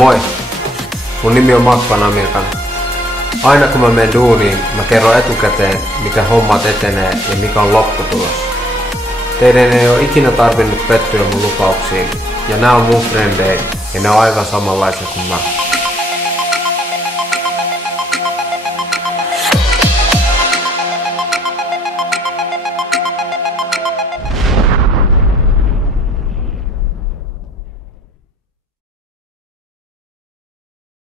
Moi! Mun nimi on Makvan Amirkan. Aina kun mä menen duuniin, mä kerron etukäteen, miten hommat etenee ja mikä on lopputulos. Teidän ei ole ikinä tarvinnut pettyä mun lupauksiin, ja nää on mun frendejä, ja ne on aivan samanlaisia kuin mä.